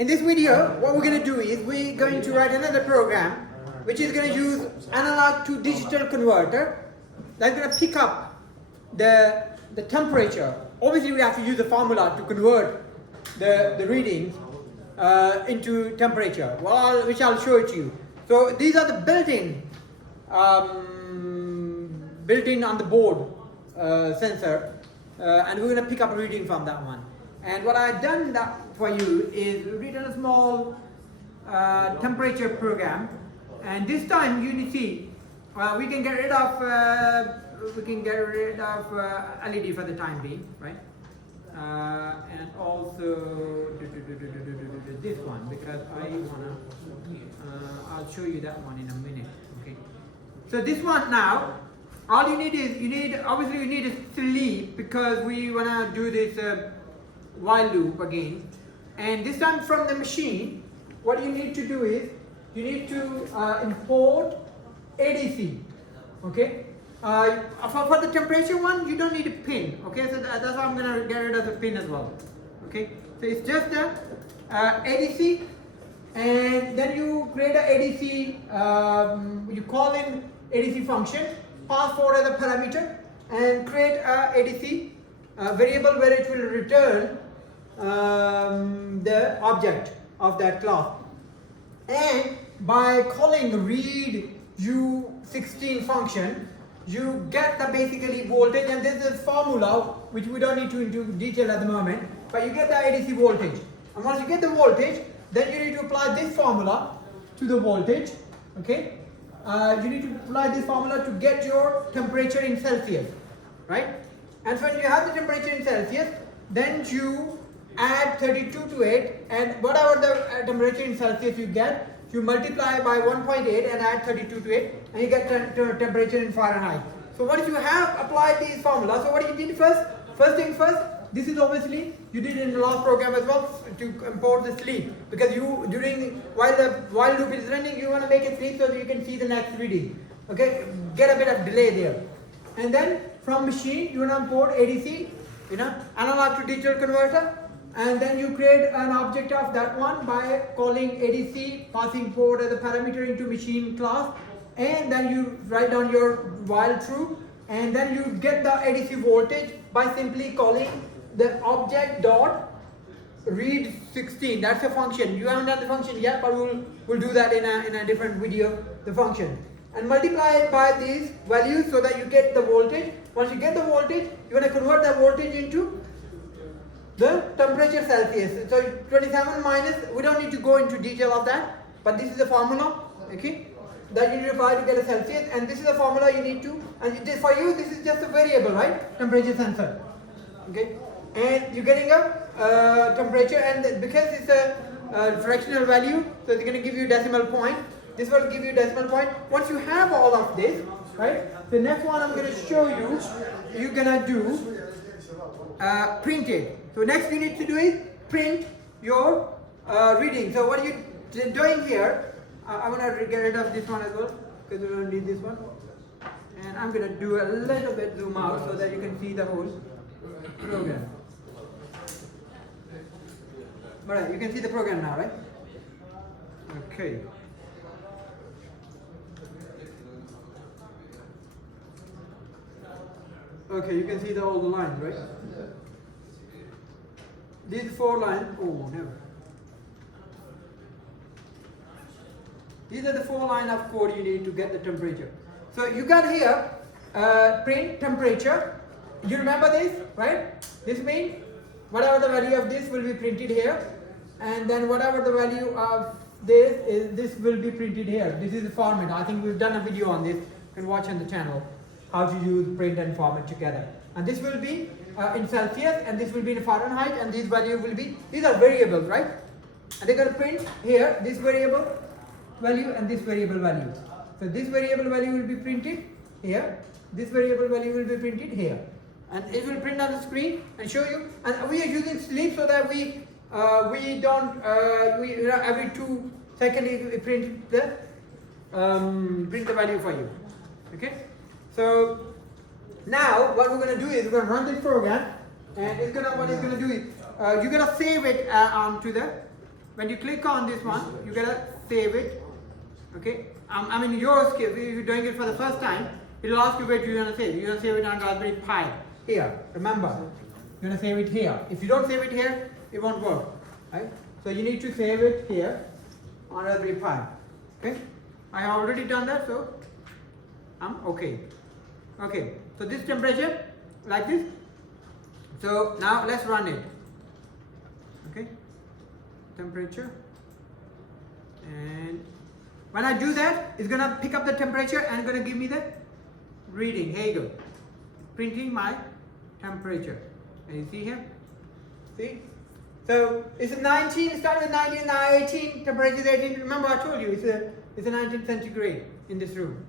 In this video, what we're going to do is we're going to write another program which is going to use analog to digital converter that's going to pick up the temperature. Obviously, we have to use the formula to convert the readings into temperature, which I'll show it to you. So these are the built-in on the board sensor, and we're going to pick up a reading from that one. And what I've done that for you is written a small temperature program, and this time you see we can get rid of LED for the time being, right? And also this one, because I'll show you that one in a minute. Okay. So this one now, all you need is obviously you need a sleep, because we wanna do this while loop again. And this time from the machine, what you need to do is you need to import ADC. Okay. For the temperature one, you don't need a pin. Okay, so that's why I'm gonna get rid of the pin as well. Okay, so it's just a ADC, and then you create a ADC. You call in ADC function, pass forward as a parameter, and create a ADC variable where it will return the object of that class. And by calling read u16 function, you get the basically voltage, and this is formula which we don't need to into detail at the moment, but you get the ADC voltage. And once you get the voltage, then you need to apply this formula to the voltage. Okay, you need to apply this formula to get your temperature in Celsius, right? And when you have the temperature in Celsius, then you add 32 to it, and whatever the temperature in Celsius you get, you multiply by 1.8 and add 32 to it, and you get temperature in Fahrenheit. So once you have applied these formulas, so what you did first thing first, this is obviously you did in the last program as well, to import the sleep, because while the while loop is running, you want to make it sleep so that you can see the next reading. Okay, get a bit of delay there. And then from machine you want to import ADC, analog to digital converter. And then you create an object of that one by calling ADC, passing forward as a parameter into machine class, and then you write down your while true, and then you get the ADC voltage by simply calling the object dot read 16. That's a function. You haven't done the function yet, but we'll do that in a different video, the function. And multiply it by these values so that you get the voltage. Once you get the voltage, you want to convert that voltage into the temperature Celsius. So 27 minus, we don't need to go into detail of that, but this is the formula, okay, that you need to apply to get a Celsius, and this is the formula you need to, and for you this is just a variable, right, temperature sensor, okay, and you're getting a temperature, and because it's a fractional value, so it's going to give you decimal point. This will give you decimal point. Once you have all of this, right, the next one I'm going to show you, you're going to do print it. So next you need to do is print your reading. So what you're doing here, I'm going to get rid of this one as well, because we don't need this one. And I'm going to do a little bit zoom out so that you can see the whole program. Alright, you can see the program now, right? Okay. Okay, you can see all the lines, right? These 4 lines, oh, never. These are the 4 lines of code you need to get the temperature. So you got here, print temperature. You remember this, right? This means whatever the value of this will be printed here, and then whatever the value of this will be printed here. This is the format. I think we've done a video on this. You can watch on the channel how to use print and format together. And this will be in Celsius, and this will be in Fahrenheit, and these values will be, these are variables, right? And they're going to print here this variable value and this variable value. So this variable value will be printed here, this variable value will be printed here, and it will print on the screen and show you. And we are using sleep so that we don't every 2 seconds it print the value for you. Okay, so now what we're going to do is we're going to run this program, and what it's going to do is you're going to save it onto the when you click on this one, you gotta save it. Okay, I mean yours, if you're doing it for the first time, it'll ask you where you're gonna save it. You're gonna save it on Raspberry Pi. Here, remember, you're gonna save it here. If you don't save it here, it won't work. Right? So you need to save it here on Raspberry Pi. Okay, I have already done that, so I'm okay. Okay, so this temperature, like this. So now let's run it. Okay, temperature, and when I do that, it's gonna pick up the temperature and gonna give me the reading. Here you go, printing my temperature. And you see here, see? So it's a 19. Start with 19, now 18. Temperature is 18. Remember I told you it's a 19 centigrade in this room.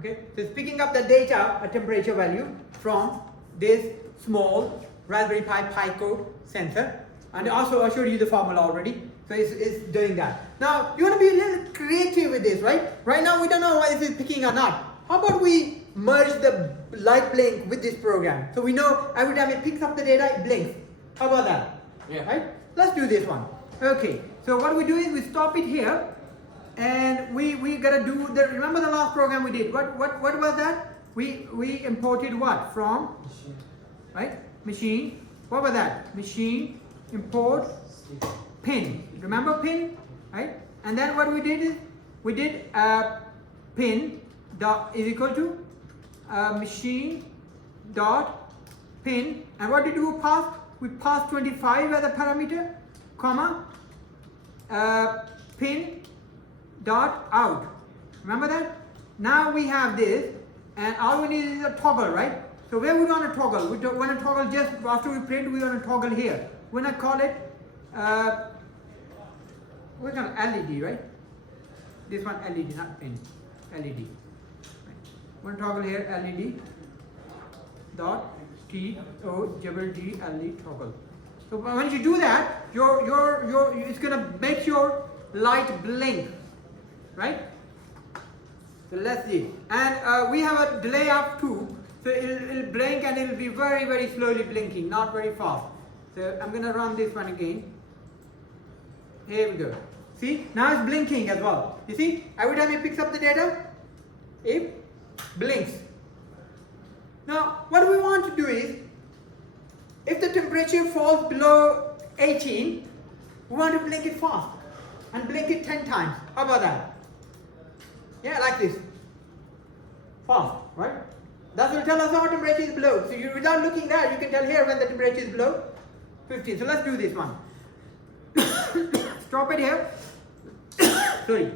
Okay, so it's picking up the data, a temperature value from this small Raspberry Pi Pico sensor, and also I showed you the formula already. So it's doing that. Now you want to be a little creative with this, right? Right now we don't know whether this is picking or not. How about we merge the light blink with this program, so we know every time it picks up the data, it blinks. How about that? Yeah. Right? Let's do this one. Okay. So what we do is we stop it here. And we gotta do the, remember the last program we did, what was that? We imported what from, right? Machine, what was that? Machine, import, pin, remember pin, right? And then what we did is, we did pin dot is equal to machine dot pin, and what did we pass? We passed 25 as a parameter, comma, pin dot out. Remember that? Now we have this, and all we need is a toggle, right? So where we want to toggle? We want to toggle just after we print. We want to toggle here. We're gonna call it we're gonna LED, right? This one LED, not pin. LED. Right. We're gonna toggle here LED dot T O double D LED toggle. So once you do that, it's gonna make your light blink. Right? So let's see. And we have a delay of 2. So it'll blink and it'll be very, very slowly blinking, not very fast. So I'm going to run this one again. Here we go. See? Now it's blinking as well. You see? Every time it picks up the data, it blinks. Now, what we want to do is, if the temperature falls below 18, we want to blink it fast. And blink it 10 times. How about that? Yeah, like this. Fast, right? That will tell us how temperature is below. So you, without looking there, you can tell here when the temperature is below 15. So let's do this one. Stop it here. Sorry.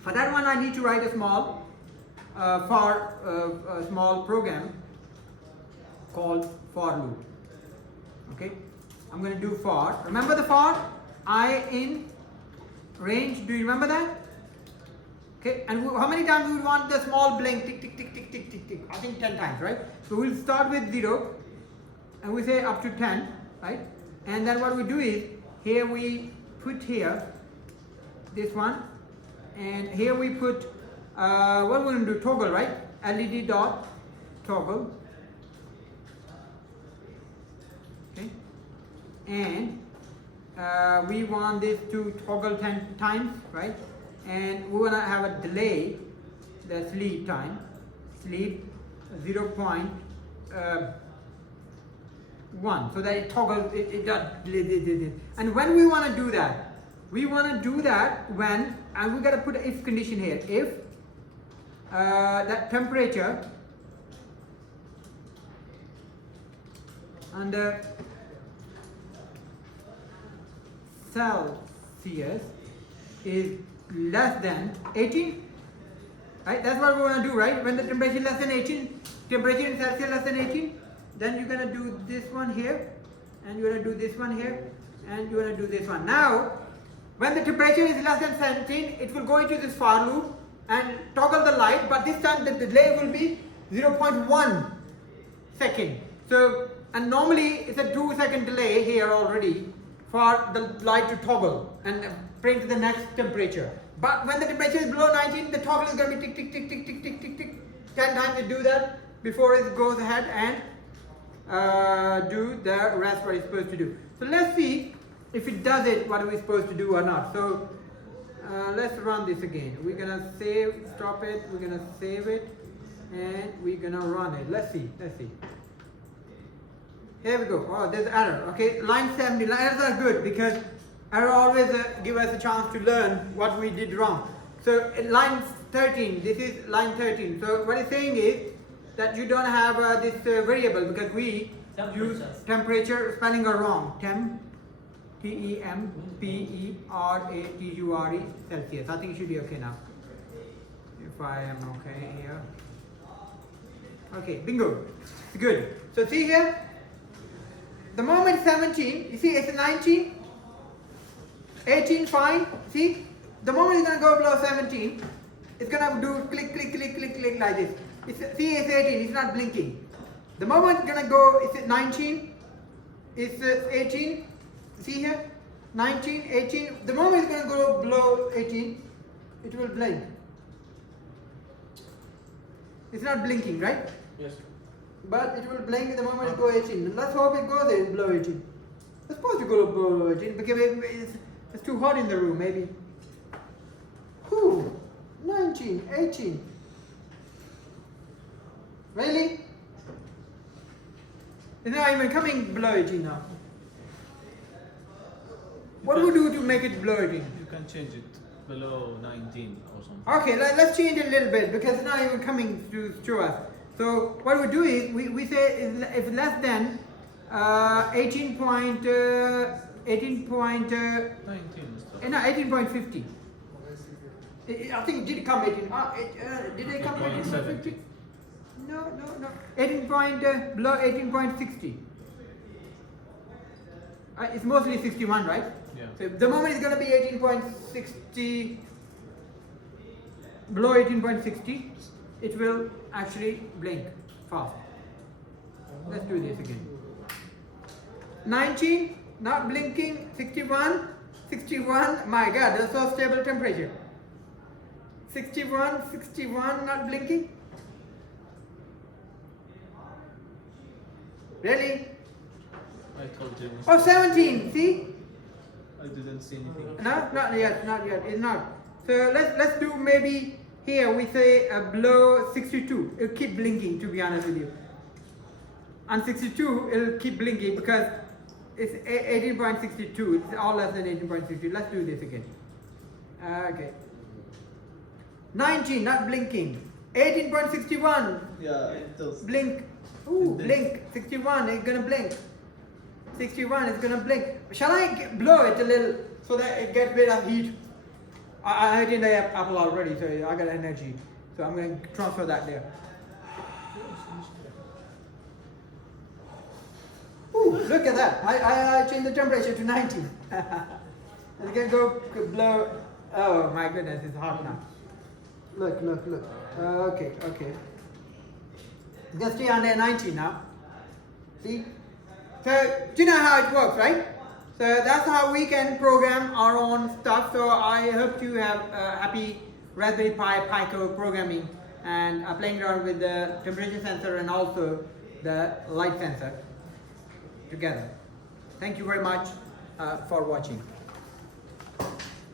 For that one, I need to write a small, small program called for loop. Okay. I'm going to do for. Remember the for? I in range. Do you remember that? Okay, and how many times we would want the small blink, tick, tick, tick, tick, tick, tick, tick? I think 10 times, right? So we'll start with 0, and we say up to 10, right? And then what we do is, here we put here, this one, and here we put, what we're going to do, toggle, right? LED dot toggle. Okay, and we want this to toggle 10 times, right? And we want to have a delay, the sleep time, sleep 0.1, so that it toggles, it does. And when we want to do that, we want to do that when, and we got to put an if condition here, if that temperature under Celsius is less than 18, right? That's what we want to do, right? When the temperature is less than 18, temperature in Celsius less than 18, then you're going to do this one here, and you're going to do this one here, and you're going to do this one. Now, when the temperature is less than 17, it will go into this for loop and toggle the light, but this time the delay will be 0.1 second. So, and normally it's a 2-second delay here already for the light to toggle and bring to the next temperature. But when the temperature is below 19, the toggle is going to be tick, tick, tick, tick, tick, tick, tick, tick. 10 times you do that before it goes ahead and do the rest what it's supposed to do. So let's see if it does it, what are we supposed to do or not. So let's run this again. We're gonna stop it, we're gonna save it, and we're gonna run it. Let's see. Here we go. Oh, there's error. Okay, line 70. Errors are good because error always give us a chance to learn what we did wrong. So line 13, this is line 13. So what it's saying is that you don't have this variable because we use temperature, spelling are wrong. Temperatore Celsius. I think it should be okay now. If I am okay here. Okay, bingo. Good. So see here, the moment 17, you see it's 19, 18, fine. See, the moment it's gonna go below 17, it's gonna do click, click, click, click, click like this. See, it's 18, it's not blinking. The moment it's gonna go, it's 19, it's 18. See here, 19, 18. The moment it's gonna go below 18, it will blink. It's not blinking, right? Yes. But it will blink the moment it goes 18. Let's hope it goes there below 18. It's supposed to go below 18 because it's too hot in the room, maybe. Whew, 19, 18. Really? It's not even coming below 18 now. What do we do to make it below 18? You can change it below 19 or something. Okay, let's change it a little bit because it's not even coming to us. So what we do is we say if less than 18 point 18 point 18.50. I think it did come 18. Did they come 18.50? No. 18 point below 18.60. It's mostly 61, right? Yeah. So the moment it's going to be 18.60, below 18.60, it will actually blink fast. Let's do this again. 19, not blinking. 61, my God, that's so stable temperature. 61, not blinking. Really? I told you. Oh, 17, see? I didn't see anything. No, not yet, it's not. So let's do maybe here we say below 62. It'll keep blinking, to be honest with you. On 62, it'll keep blinking because it's 18.62. It's all less than 18.62. Let's do this again. Okay. 19, not blinking. 18.61. Yeah, it does. Blink. Ooh, blink. 61, it's gonna blink. 61 is gonna blink. Shall I blow it a little so that it gets rid of heat? I had in the apple already, so I got energy. So I'm gonna transfer that there. Ooh, look at that. I changed the temperature to 19. It's gonna go blow. Oh my goodness, it's hot now. Look. Okay. It's gonna stay on there 19 now. See? So, do you know how it works, right? So that's how we can program our own stuff. So I hope you have a happy Raspberry Pi Pico programming and playing around with the temperature sensor and also the light sensor together. Thank you very much for watching.